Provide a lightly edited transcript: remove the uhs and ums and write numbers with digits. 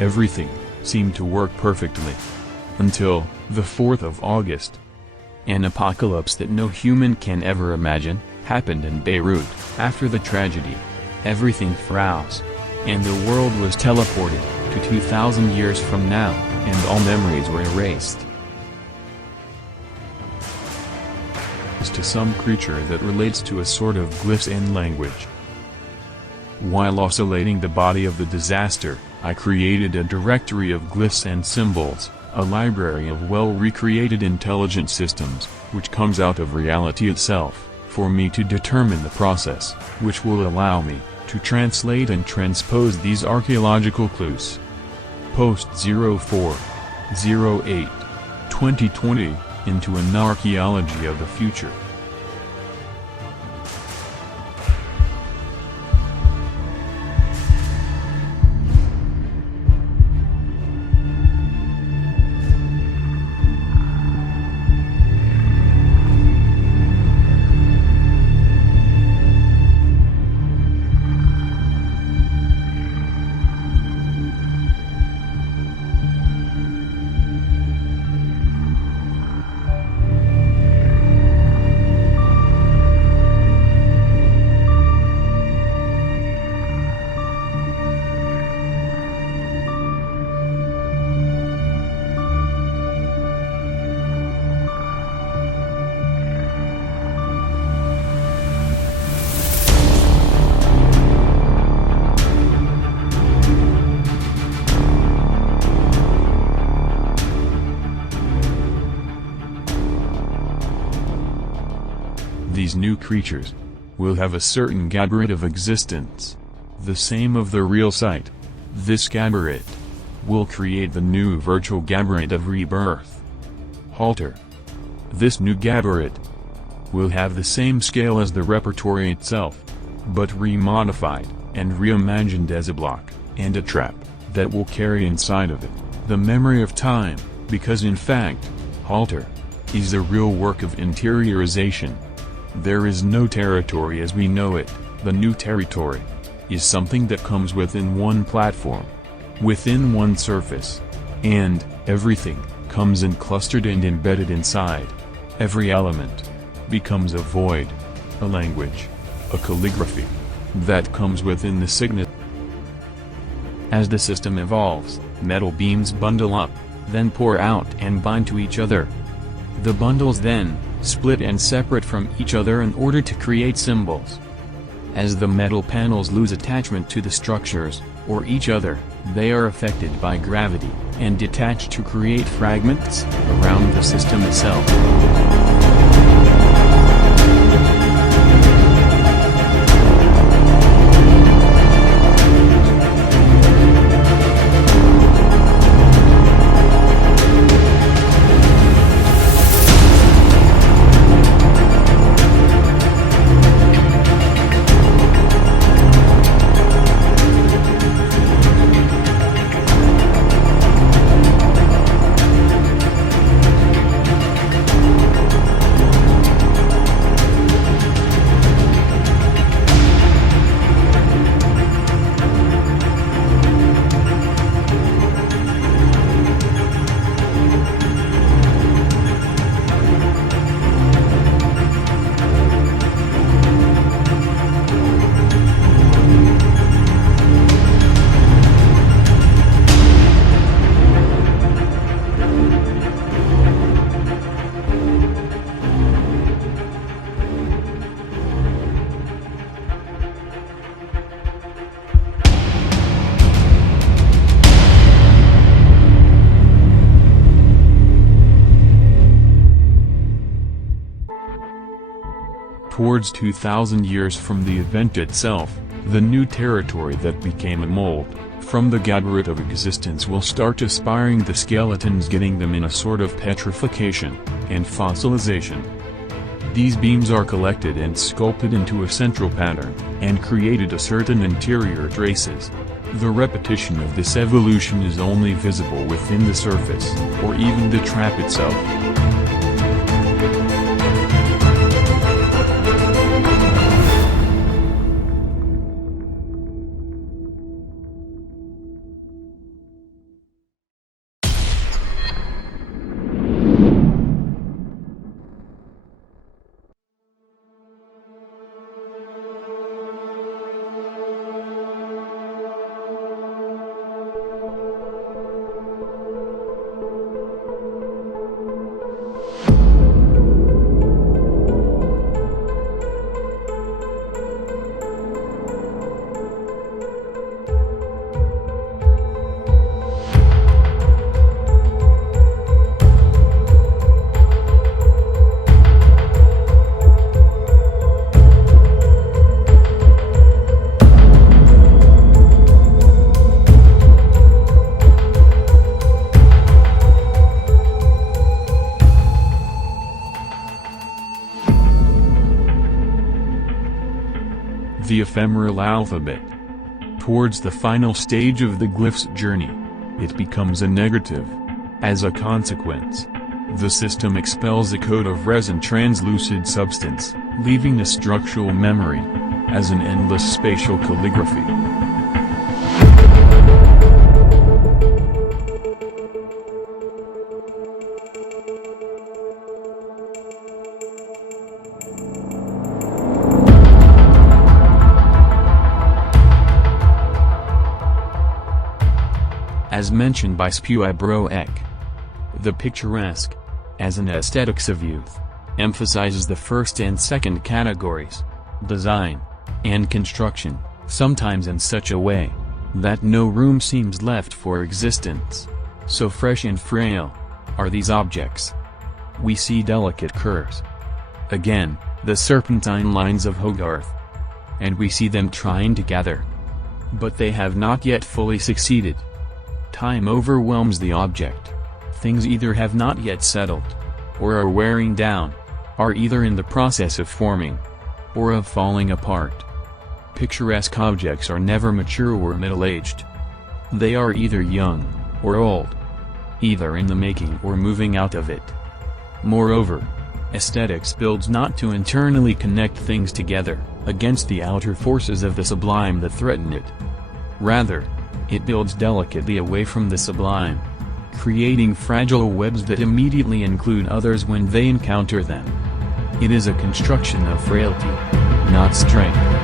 Everything seemed to work perfectly. Until the 4th of August. An apocalypse that no human can ever imagine happened in Beirut. After the tragedy, everything froze, and the world was teleported to 2,000 years from now, and all memories were erased. To some creature that relates to a sort of glyphs and language. While oscillating the body of the disaster, I created a directory of glyphs and symbols, a library of well-recreated intelligent systems, which comes out of reality itself, for me to determine the process, which will allow me to translate and transpose these archaeological clues. Post 04/08/2020 into an archaeology of the future. These new creatures will have a certain gabarit of existence, the same of the real site. This gabarit will create the new virtual gabarit of rebirth. Halter. This new gabarit will have the same scale as the repertory itself, but remodified and reimagined as a block and a trap that will carry inside of it the memory of time, because in fact, Halter is the real work of interiorization. There is no territory as we know it. The new territory is something that comes within one platform, within one surface, and everything comes in clustered and embedded inside. Every element becomes a void, a language, a calligraphy that comes within the signet. As the system evolves, metal beams bundle up, then pour out and bind to each other. The bundles then split and separate from each other in order to create symbols. As the metal panels lose attachment to the structures, or each other, they are affected by gravity, and detach to create fragments around the system itself. Towards 2,000 years from the event itself, the new territory that became a mold from the gabarit of existence will start aspiring the skeletons, getting them in a sort of petrification and fossilization. These beams are collected and sculpted into a central pattern, and created a certain interior traces. The repetition of this evolution is only visible within the surface, or even the trap itself. the ephemeral alphabet. Towards the final stage of the glyph's journey, it becomes a negative. As a consequence, the system expels a coat of resin translucid substance, leaving a structural memory, as an endless spatial calligraphy. As mentioned by Spuabroek, the picturesque, as an aesthetics of youth, emphasizes the first and second categories, design, and construction, sometimes in such a way that no room seems left for existence. So fresh and frail are these objects. We see delicate curves. Again, the serpentine lines of Hogarth. And we see them trying to gather. But they have not yet fully succeeded. Time overwhelms the object. Things either have not yet settled, or are wearing down, are either in the process of forming, or of falling apart. Picturesque objects are never mature or middle-aged. They are either young, or old. Either in the making or moving out of it. Moreover, aesthetics builds not to internally connect things together, against the outer forces of the sublime that threaten it. Rather, it builds delicately away from the sublime, creating fragile webs that immediately include others when they encounter them. It is a construction of frailty, not strength.